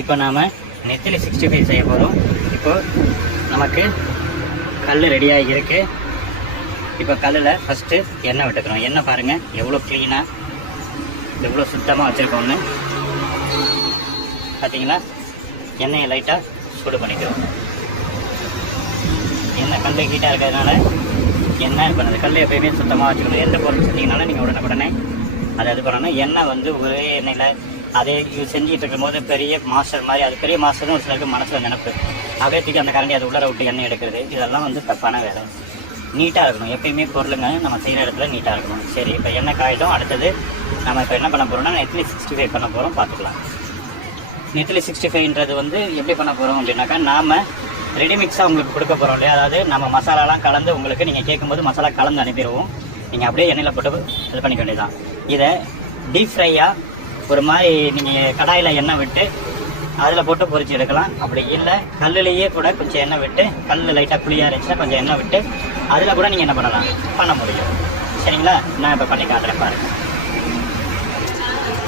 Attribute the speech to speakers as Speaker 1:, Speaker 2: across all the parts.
Speaker 1: இப்போ நாம் நெத்திலி சிக்ஸ்டி ஃபைவ் செய்ய போகிறோம் இப்போது நமக்கு கல் ரெடியாக இருக்குது இப்போ கல்லில் ஃபஸ்ட்டு எண்ணெய் விட்டுக்கிறோம். எண்ணெய் பாருங்கள் எவ்வளோ க்ளீனாக எவ்வளோ சுத்தமாக வச்சுருக்கோம்னு. பார்த்தீங்களா எண்ணெயை லைட்டாக சூடு பண்ணிக்கிறோம். எண்ணெய் கல் ஹீட்டாக இருக்கிறதுனால எண்ணெய் இப்போ அந்த கல் எப்பயுமே சுத்தமாக வச்சுக்கணும். எந்த பொருள் செஞ்சீங்கனாலும் நீங்கள் உடனே உடனே அதை இது பண்ணணும். எண்ணெய் வந்து ஒரே எண்ணெயில் அதே இது செஞ்சுட்டு இருக்கும்போது பெரிய மாஸ்டர் மாதிரி அது பெரிய மாஸ்டர்னு ஒரு சிலருக்கு மனசில் நினப்பு. அப்படியே தூக்கி அந்த கரண்டி அது உள்ளர விட்டு எண்ணெய் எடுக்கிறது இதெல்லாம் வந்து தப்பான வேலை. நீட்டாக இருக்கணும். எப்பயுமே பொருளுங்க நம்ம செய்கிற இடத்துல நீட்டாக இருக்கணும். சரி இப்போ எண்ணெய் காயிட்டோம். அடுத்தது நம்ம இப்போ என்ன பண்ண போகிறோம்னா நெட்லி சிக்ஸ்டி ஃபைவ் பண்ண போகிறோம் பார்த்துக்கலாம். நெத்திலி சிக்ஸ்டி ஃபைவ்ன்றது வந்து எப்படி பண்ண போகிறோம் அப்படின்னாக்கா நாம் ரெடிமிக்ஸாக உங்களுக்கு கொடுக்க போகிறோம் இல்லையா? அதாவது நம்ம மசாலாலாம் கலந்து உங்களுக்கு நீங்கள் கேட்கும்போது மசாலா கலந்து அனுப்பிடுவோம். நீங்கள் அப்படியே எண்ணெயில் போட்டு இது பண்ணிக்க வேண்டியதான் இதை டீப் ஃப்ரையாக ஒரு மாதிரி நீங்கள் கடாயில் எண்ணெய் விட்டு அதில் போட்டு பொறிச்சு எடுக்கலாம். அப்படி இல்லை கல்லுலேயே கூட கொஞ்சம் எண்ணெய் விட்டு கல் லைட்டாக புளியாக இருந்துச்சுன்னா கொஞ்சம் எண்ணெய் விட்டு அதில் கூட நீங்கள் என்ன பண்ணலாம்? பண்ண முடியும். சரிங்களா? நான் இப்போ பண்ணி காட்டுறேன் பாருங்கள்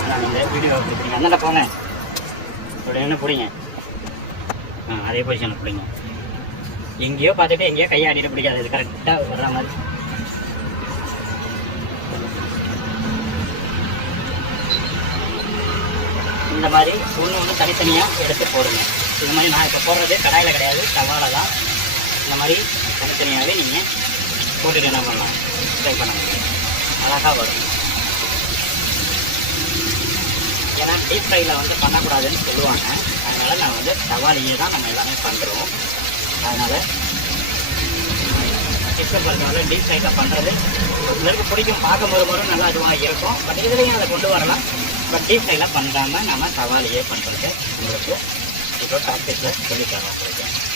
Speaker 1: நான் இந்த வீடியோ கொடுக்குறீங்க அந்தாண்ட போங்க. இப்படி என்ன பிடிங்க. ஆ அதே பொசிஷனில் பிடிங்க. எங்கேயோ பார்த்துட்டு எங்கேயோ கையாடிட்டு பிடிக்காது. இது கரெக்டாக வர்ற மாதிரி. இந்த மாதிரி ஒன்று ஒன்று தனித்தனியாக எடுத்து போடுங்க. இது மாதிரி நான் இப்போ போடுறது கடாயில் கிடையாது தவால தான். இந்த மாதிரி தனித்தனியாகவே நீங்கள் போட்டுட்டு என்ன பண்ணலாம்? ட்ரை பண்ணலாம் அழகாக வரும். ஏன்னா டீப் ஃப்ரைல வந்து பண்ணக்கூடாதுன்னு சொல்லுவாங்க. அதனால் நான் வந்து தவாலியே தான் நம்ம எல்லாமே பண்ணுறோம் அதனால் சிக்கன் பொறுத்தவரை டீப் ஃப்ரைல பண்ணுறது உங்களுக்கு சிலருக்கு பிடிக்கும். பார்க்க ஒரு முறை நல்லா இதுவாக இருக்கும். பட் இதுலேயும் அதை கொண்டு வரலாம். பட் டீப் ஃப்ரைல பண்ணாமல் நம்ம சவாலையே பண்ணுறது உங்களுக்கு இப்போ ப்ராக்டிஸில் சொல்லித்தரோம் உங்களுக்கு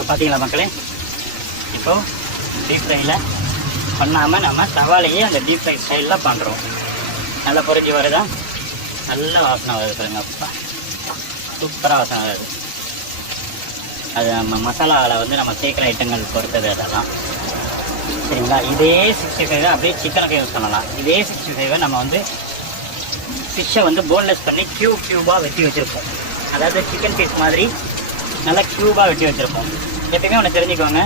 Speaker 1: இப்போ பார்த்தீங்களா மக்களே? இப்போது டீப் ஃப்ரைல பண்ணாமல் நம்ம தவாலையே அந்த டீப் ஃப்ரை ஸ்டைலில் பண்ணுறோம் நல்லா பொரிஞ்சு வருதா? நல்ல வாசனை வருது பாருங்க. அப்பா சூப்பராக வாசனை வருது. அது நம்ம மசாலாவில் வந்து நம்ம சேர்க்குற ஐட்டங்கள் பொறுத்தது அதெல்லாம் சரிங்களா? இதே சிக்ஸ்டி ஃபைவ் அப்படியே சிக்கனுக்கு யூஸ் பண்ணலாம். இதே சிக்ஸ்டி ஃபைவை நம்ம வந்து ஃபிஷ்ஷை வந்து போன்லெஸ் பண்ணி க்யூப் க்யூபாக வெட்டி வச்சுருப்போம். அதாவது சிக்கன் பீஸ் மாதிரி நல்லா க்யூபாக வெட்டி வச்சுருப்போம். எப்பயுமே ஒன்று தெரிஞ்சுக்கோங்க.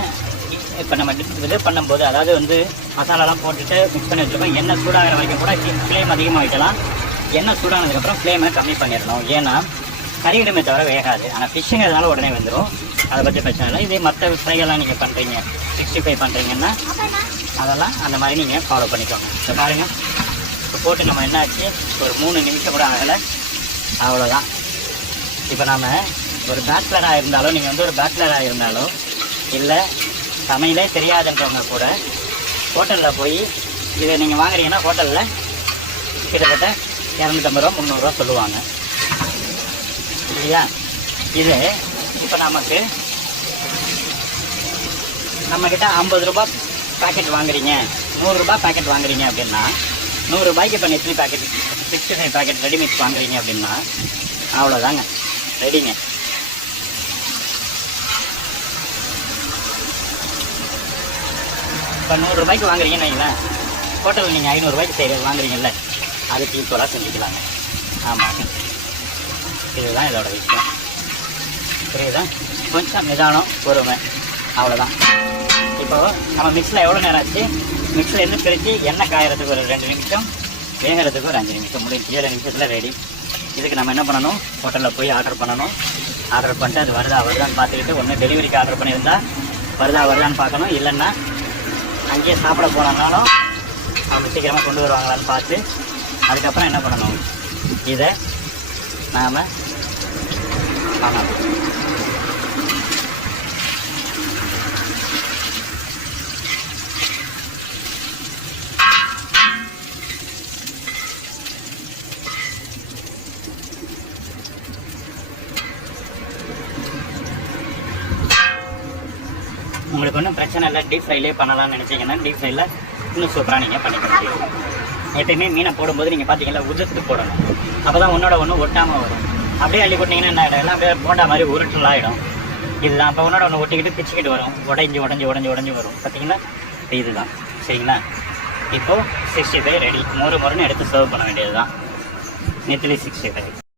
Speaker 1: இப்போ நம்ம இது பண்ணும்போது அதாவது வந்து மசாலாலாம் போட்டுட்டு மிக்ஸ் பண்ணி வச்சுருக்கோம் எண்ணெய் சூடாகிற வரைக்கும் கூட ஃப்ளேம் அதிகமாக வைக்கலாம். எண்ணெய் சூடானதுக்கப்புறம் ஃப்ளேமை கம்மி பண்ணிடணும். ஏன்னா கறியிடமே தவிர வேகாது. ஆனால் ஃபிஷ்ஷுங்கிறதுனால உடனே வந்துடும் அதை பற்றி பிரச்சனை இல்லை. இதே மற்ற ஃப்ரையெல்லாம் நீங்கள் பண்ணுறீங்க சிக்ஸ்டி ஃபைவ் பண்ணுறீங்கன்னா அதெல்லாம் அந்த மாதிரி நீங்கள் ஃபாலோ பண்ணிக்கோங்க. இப்போ பாருங்கள் இப்போ போட்டு நம்ம என்ன ஆச்சு ஒரு மூணு நிமிஷம் கூட ஆகலை. அவ்வளோதான் இப்போ நாம் ஒரு பேச்சுலராக இருந்தாலும் நீங்கள் வந்து ஒரு பேச்சுலராக இருந்தாலும் இல்லை சமையலே தெரியாதுன்றவங்க கூட ஹோட்டலில் போய் இதை நீங்கள் வாங்குறீங்கன்னா ஹோட்டலில் கிட்டத்தட்ட இரநூத்தம்பது ரூபா முந்நூறுரூவா சொல்லுவாங்க. இல்லையா? இது இப்போ நமக்கு நம்மக்கிட்ட ஐம்பது ரூபாய் பாக்கெட் வாங்குறீங்க. நூறுரூபா பாக்கெட் வாங்குறீங்க அப்படின்னா நூறுரூபாய்க்கு இப்போ நெட்லி packet sixty five packet ready வாங்குறீங்க அப்படின்னா அவ்வளோதாங்க ரெடிங்க இப்போ நூறுரூபாய்க்கு வாங்குறீங்கன்னு வைங்களேன். ஹோட்டலில் நீங்கள் ஐநூறுரூவாய்க்கு செய்கிறது வாங்குறீங்கல்ல அது ஈக்குவலாக செஞ்சுக்கலாங்க. ஆமாங்க இதுதான் இதோட விஷயம். புரியுதா? கொஞ்சம் நிதானம் பொறுமை. அவ்வளோதான் இப்போ நம்ம மிக்ஸில் எவ்வளோ நேரம் ஆச்சு? மிக்ஸில் இருந்து பிரித்து எண்ணெய் காயறதுக்கு ஒரு ரெண்டு நிமிஷம் வேகிறதுக்கு ஒரு அஞ்சு நிமிஷம் முடிஞ்சு ஏழு நிமிஷத்தில் ரெடி இதுக்கு நம்ம என்ன பண்ணணும்? ஹோட்டலில் போய் ஆர்டர் பண்ணணும். ஆர்டர் பண்ணிட்டு அது வருதா வருதான்னு பார்த்துக்கிட்டு ஒன்று டெலிவரிக்கு ஆர்டர் பண்ணியிருந்தால் வருதா வருதான்னு பார்க்கணும். இல்லைன்னா அங்கேயே சாப்பிட போனாலும் அவங்க சீக்கிரமாக கொண்டு வருவாங்களான்னு பார்த்து அதுக்கப்புறம் என்ன பண்ணணும்? இதை நாம் பண்ணணும் உங்களுக்கு ஒன்றும் பிரச்சனை இல்லை. டீப் ஃப்ரைலே பண்ணலாம்னு நினச்சிங்கன்னா டீப் ஃப்ரைல இன்னும் சூப்பராக நீங்கள் பண்ணிக்க முடியும் எப்பயுமே மீனை போடும்போது நீங்கள் பார்த்தீங்கன்னா உதுத்துட்டு போடணும். அப்போ தான் ஒன்றோட ஒன்று ஒட்டாமல் வரும். அப்படியே அள்ளி போட்டிங்கன்னா என்ன ஆகிடும் எல்லாம் அப்படியே போண்டா மாதிரி உருட்டுலாம் ஆகிடும் இதுதான். அப்போ ஒன்றோட ஒன்று ஒட்டிக்கிட்டு பிச்சுக்கிட்டு வரும். உடஞ்சி உடஞ்சி உடஞ்சி உடஞ்சி வரும். பார்த்தீங்கன்னா இதுதான். சரிங்களா? இப்போது சிக்ஸ்டி ஃபைவ் ரெடி மொறு மொறுன்னு எடுத்து சர்வ் பண்ண வேண்டியது தான் நெத்திலி சிக்ஸ்டி ஃபைவ்